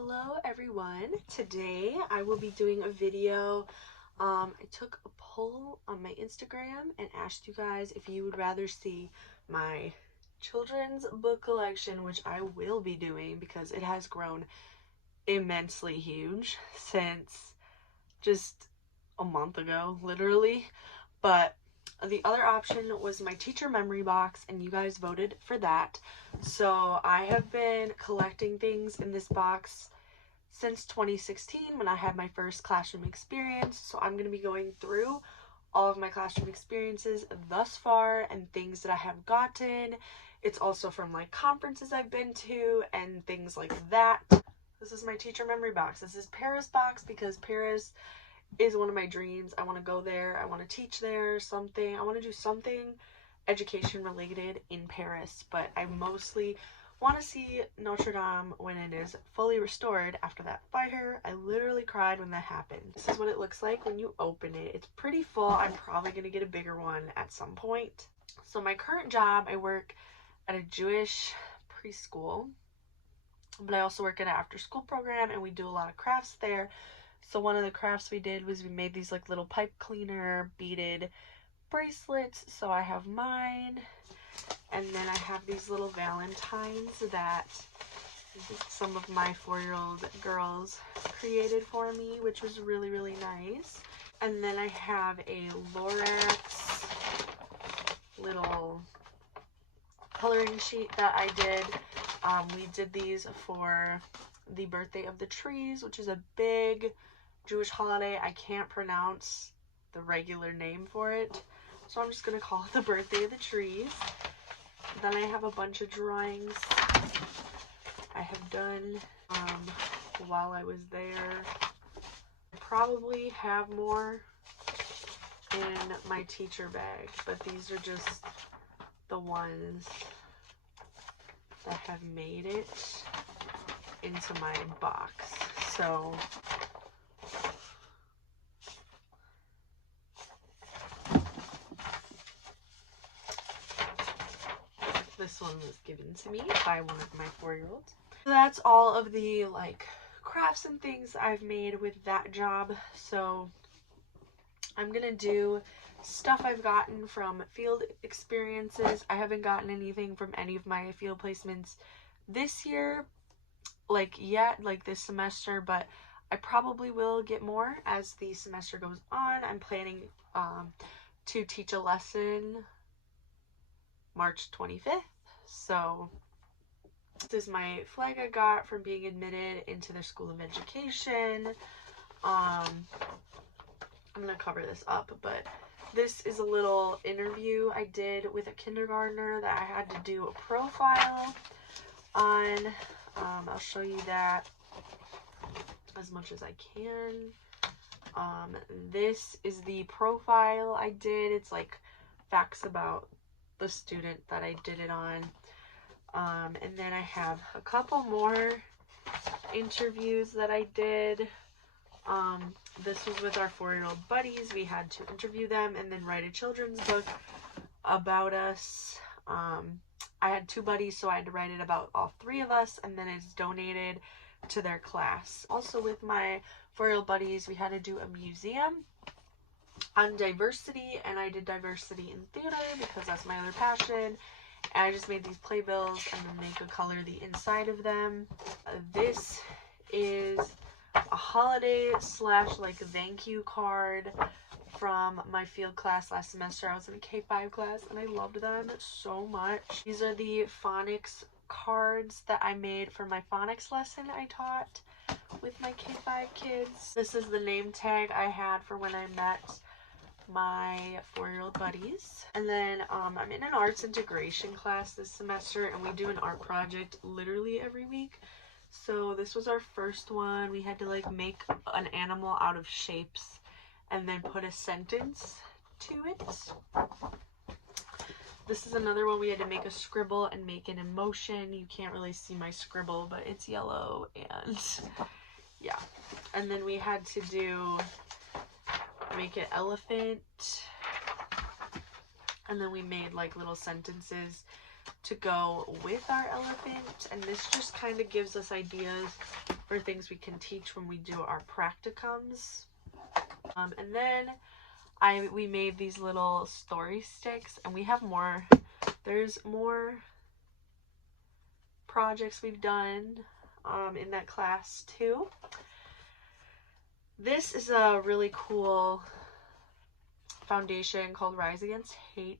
Hello everyone. Today I will be doing a video. I took a poll on my Instagram and asked you guys if you would rather see my children's book collection, which I will be doing because it has grown immensely huge since just a month ago, literally. But the other option was my teacher memory box, and you guys voted for that. So I have been collecting things in this box since 2016 when I had my first classroom experience. So I'm going to be going through all of my classroom experiences thus far and things that I have gotten. It's also from like conferences I've been to and things like that. This is my teacher memory box. This is Paris box because Paris is one of my dreams. I want to go there. I want to teach there something. I want to do something education related in Paris, but I mostly want to see Notre Dame when it is fully restored after that fire. I literally cried when that happened. This is what it looks like when you open it. It's pretty full. I'm probably going to get a bigger one at some point. So my current job, I work at a Jewish preschool, but I also work at an after school program and we do a lot of crafts there. So one of the crafts we did was we made these like little pipe cleaner beaded bracelets. So I have mine, and then I have these little valentines that some of my 4-year-old girls created for me, which was really, really nice. And then I have a Lorax little coloring sheet that I did. We did these for the birthday of the trees, which is a big Jewish holiday. I can't pronounce the regular name for it, so I'm just gonna call it the birthday of the trees. Then I have a bunch of drawings I have done while I was there. I probably have more in my teacher bag, but these are just the ones that have made it into my box. So this one was given to me by one of my 4-year-olds. So that's all of the like crafts and things I've made with that job. So I'm gonna do stuff I've gotten from field experiences. I haven't gotten anything from any of my field placements this year, like yet, like this semester, but I probably will get more as the semester goes on. I'm planning to teach a lesson March 25th. So this is my flag I got from being admitted into their School of Education. I'm gonna cover this up, but this is a little interview I did with a kindergartner that I had to do a profile on. I'll show you that as much as I can. This is the profile I did. It's like facts about the student that I did it on. And then I have a couple more interviews that I did. This was with our 4-year-old buddies. We had to interview them and then write a children's book about us. I had 2 buddies, so I had to write it about all 3 of us, and then it's donated to their class. Also with my 4-year-old buddies, we had to do a museum on diversity, and I did diversity in theater because that's my other passion. And I just made these playbills and then they could color the inside of them. This is a holiday slash like thank you card from my field class last semester. I was in a K-5 class and I loved them so much. These are the phonics cards that I made for my phonics lesson I taught with my K-5 kids. This is the name tag I had for when I met my 4-year-old buddies. And then I'm in an arts integration class this semester, and we do an art project literally every week. So this was our first one. We had to like make an animal out of shapes and then put a sentence to it. This is another one. We had to make a scribble and make an emotion. You can't really see my scribble, but it's yellow, and yeah. And then we had to make an elephant, and then we made like little sentences to go with our elephant, and this just kind of gives us ideas for things we can teach when we do our practicums. And then we made these little story sticks, and we have more. There's more projects we've done in that class too. This is a really cool foundation called Rise Against Hate,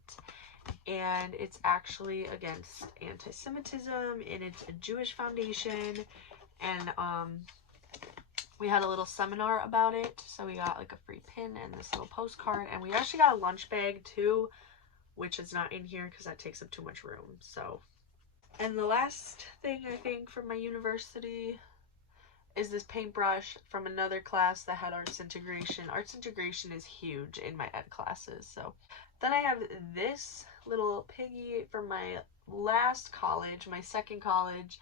and it's actually against anti-Semitism, and it's a Jewish foundation. And we had a little seminar about it, so we got like a free pin and this little postcard, and we actually got a lunch bag too, which is not in here because that takes up too much room. So, and the last thing I think from my university is this paintbrush from another class that had arts integration. Arts integration is huge in my ed classes. So then I have this little piggy from my last college, my second college.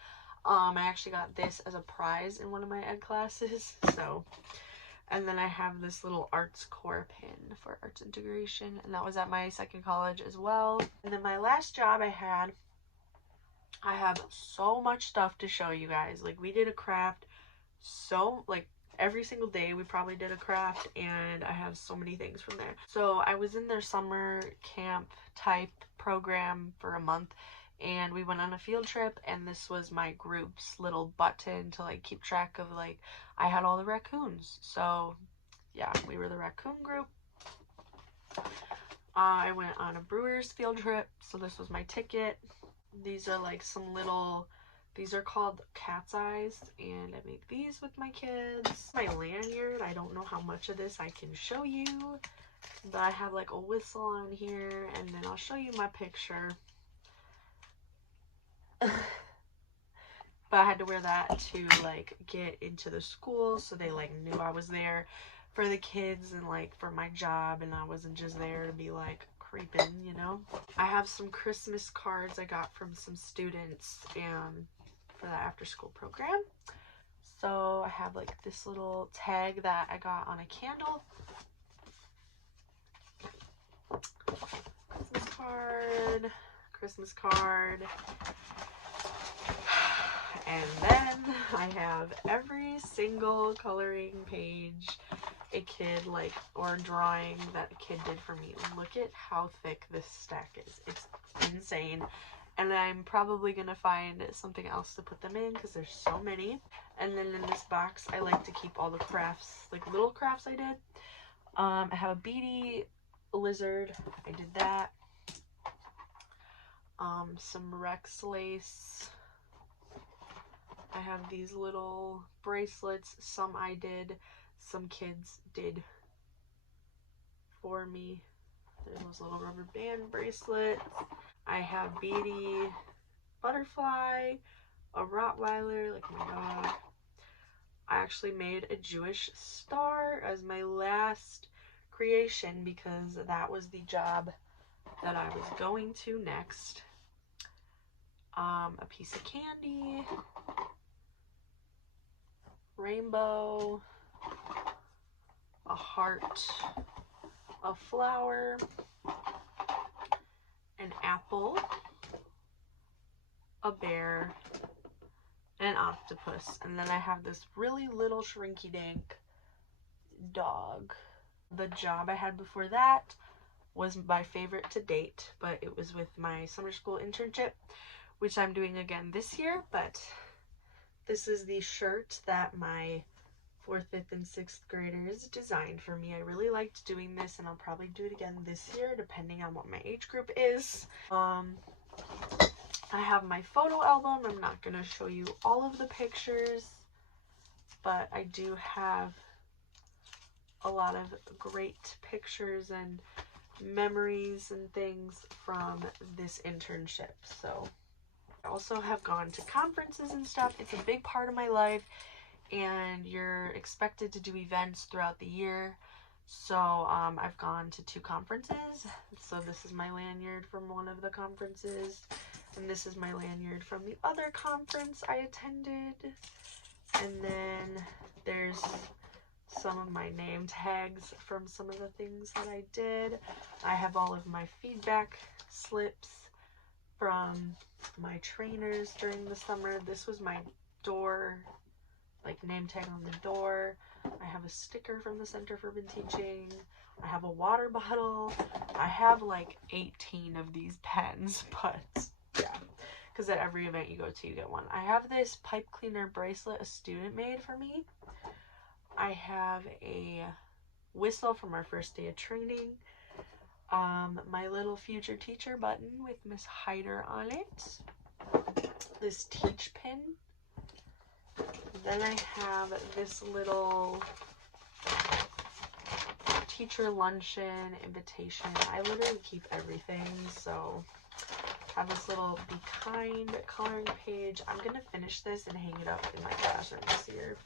I actually got this as a prize in one of my ed classes. So, and then I have this little arts core pin for arts integration, and that was at my second college as well. And then my last job I have so much stuff to show you guys. Like, we did a craft, so like every single day we probably did a craft, and I have so many things from there. So I was in their summer camp type program for a month, and we went on a field trip, and this was my group's little button to like keep track of, like, I had all the raccoons. So yeah, we were the raccoon group. I went on a Brewers field trip, so this was my ticket. These are like some little, these are called cat's eyes, and I make these with my kids. My lanyard, I don't know how much of this I can show you, but I have like a whistle on here, and then I'll show you my picture. But I had to wear that to like get into the school, so they like knew I was there for the kids and like for my job, and I wasn't just there to be like creeping, you know. I have some Christmas cards I got from some students for that after school program. So I have like this little tag that I got on a candle. Christmas card. And then I have every single coloring page a kid like, or drawing that a kid did for me. Look at how thick this stack is. It's insane. And I'm probably gonna find something else to put them in because there's so many. And then in this box I like to keep all the crafts, like little crafts I did. I have a beady lizard, I did that. Some Rex lace. I have these little bracelets. Some I did, some kids did for me. There's those little rubber band bracelets. I have beady butterfly, a Rottweiler, like my dog. I actually made a Jewish star as my last creation because that was the job that I was going to next. A piece of candy, rainbow, a heart, a flower, an apple, a bear, and an octopus. And then I have this really little shrinky-dink dog. The job I had before that was my favorite to date, but it was with my summer school internship, which I'm doing again this year. But this is the shirt that my 4th, 5th, and 6th graders designed for me. I really liked doing this, and I'll probably do it again this year depending on what my age group is. I have my photo album. I'm not going to show you all of the pictures, but I do have a lot of great pictures and memories and things from this internship. So I also have gone to conferences and stuff. It's a big part of my life, and you're expected to do events throughout the year. So I've gone to 2 conferences. So this is my lanyard from one of the conferences, and this is my lanyard from the other conference I attended. And then there's some of my name tags from some of the things that I did. I have all of my feedback slips from my trainers during the summer. This was my door like name tag on the door. I have a sticker from the Center for Urban Teaching. I have a water bottle. I have like 18 of these pens, but yeah, because at every event you go to, you get one. I have this pipe cleaner bracelet a student made for me. I have a whistle from our first day of training. My little future teacher button with Miss Hyder on it. This teach pin. Then I have this little teacher luncheon invitation. I literally keep everything, so I have this little Be Kind coloring page. I'm gonna finish this and hang it up in my classroom this year.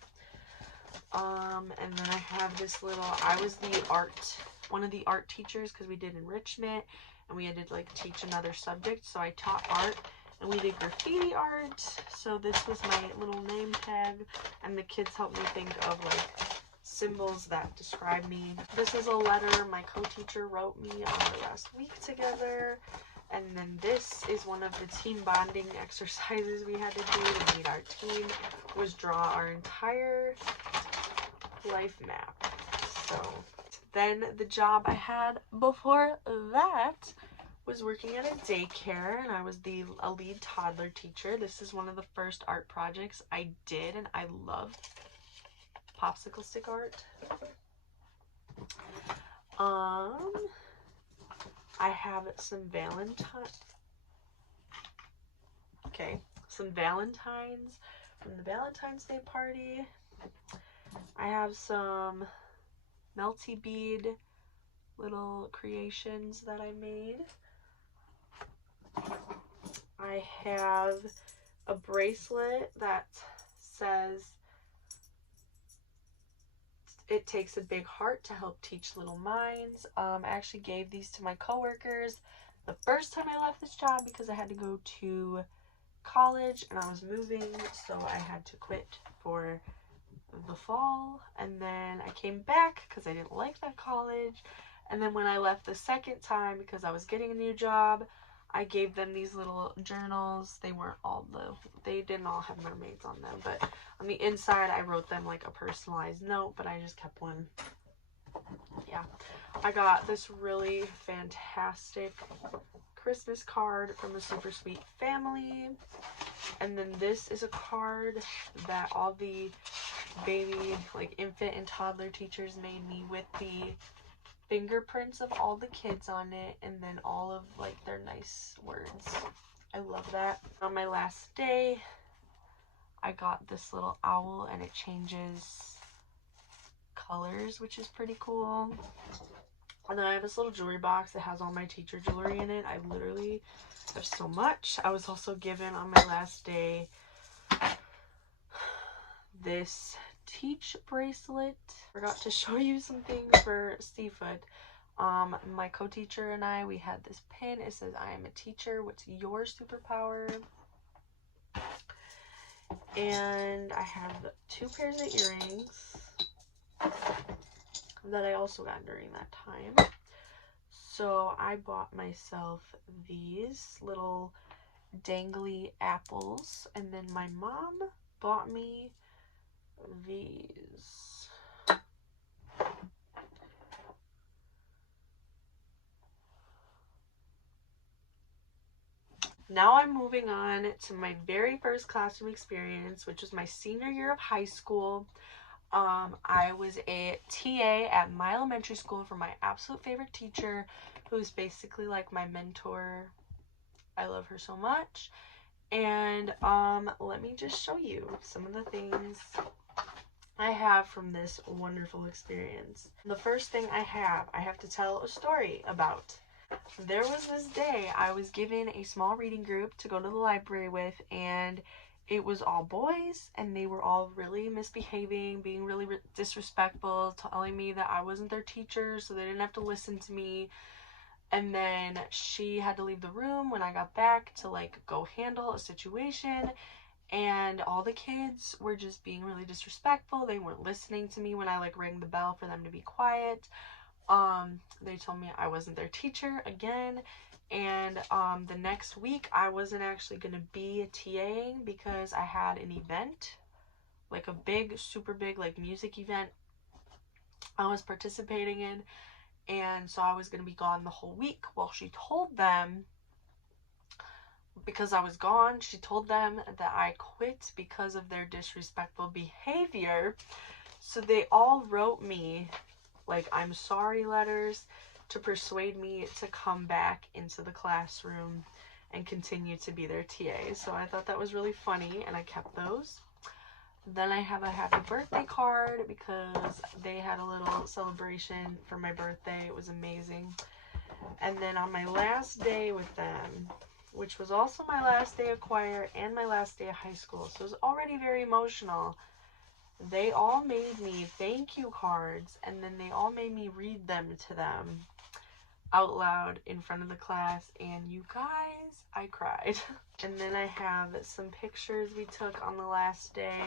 And then I have this little, I was one of the art teachers because we did enrichment and we had to like teach another subject, so I taught art and we did graffiti art. So this was my little name tag, and the kids helped me think of like symbols that describe me. This is a letter my co-teacher wrote me on our last week together. And then this is one of the team bonding exercises we had to do to meet our team, was draw our entire life map. So then the job I had before that was working at a daycare, and I was a lead toddler teacher. This is one of the first art projects I did, and I love popsicle stick art. I have some Valentines from the Valentine's Day party. I have some melty bead little creations that I made. I have a bracelet that says it takes a big heart to help teach little minds. I actually gave these to my coworkers the first time I left this job because I had to go to college and I was moving, so I had to quit for the fall. And then I came back because I didn't like that college. And then when I left the second time because I was getting a new job, I gave them these little journals. They didn't all have mermaids on them, but on the inside I wrote them like a personalized note, but I just kept one. Yeah, I got this really fantastic Christmas card from a super sweet family. And then this is a card that all the baby, like infant and toddler teachers made me with the fingerprints of all the kids on it, and then all of like their nice words. I love that. On my last day, I got this little owl and it changes colors, which is pretty cool. And then I have this little jewelry box that has all my teacher jewelry in it. I literally have so much. I was also given on my last day this Teach bracelet. Forgot to show you some things for Seafood. My co-teacher and I, we had this pin. It says, "I am a teacher. What's your superpower?" And I have 2 pairs of earrings that I also got during that time. So I bought myself these little dangly apples, and then my mom bought me these. Now I'm moving on to my very first classroom experience, which was my senior year of high school. I was a TA at my elementary school for my absolute favorite teacher, who's basically like my mentor. I love her so much. And let me just show you some of the things I have from this wonderful experience. The first thing I have to tell a story about. There was this day I was given a small reading group to go to the library with, and it was all boys, and they were all really misbehaving, being really disrespectful, telling me that I wasn't their teacher, so they didn't have to listen to me. And then she had to leave the room when I got back to like go handle a situation, and all the kids were just being really disrespectful. They weren't listening to me when I like rang the bell for them to be quiet. They told me I wasn't their teacher again, and the next week I wasn't actually going to be TAing because I had an event like a big, super big, like music event I was participating in, and so I was going to be gone the whole week. Well, she told them, because I was gone, she told them that I quit because of their disrespectful behavior. So they all wrote me like I'm sorry letters to persuade me to come back into the classroom and continue to be their TA. So I thought that was really funny, and I kept those. Then I have a happy birthday card because they had a little celebration for my birthday. It was amazing. And then on my last day with them, which was also my last day of choir and my last day of high school, so it was already very emotional, they all made me thank you cards, and then they all made me read them to them out loud in front of the class, and you guys, I cried. And then I have some pictures we took on the last day.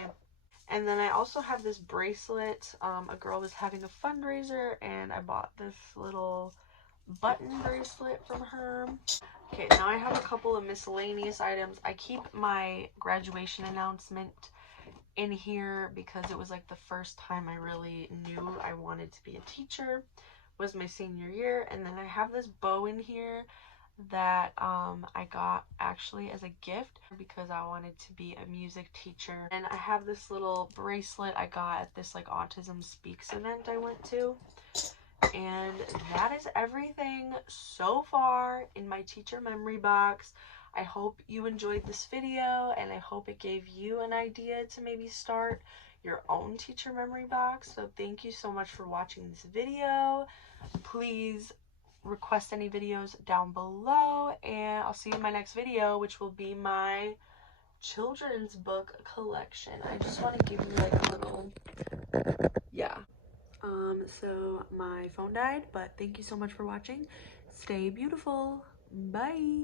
And then I also have this bracelet. A girl was having a fundraiser, and I bought this little button bracelet from her. Okay, now I have a couple of miscellaneous items. I keep my graduation announcement in here because it was like the first time I really knew I wanted to be a teacher, was my senior year. And then I have this bow in here that I got actually as a gift because I wanted to be a music teacher. And I have this little bracelet I got at this like Autism Speaks event I went to. And that is everything so far in my teacher memory box. I hope you enjoyed this video, and I hope it gave you an idea to maybe start your own teacher memory box. So thank you so much for watching this video. Please request any videos down below, and I'll see you in my next video, which will be my children's book collection. I just want to give you like a little, yeah. So my phone died, but thank you so much for watching. Stay beautiful. Bye.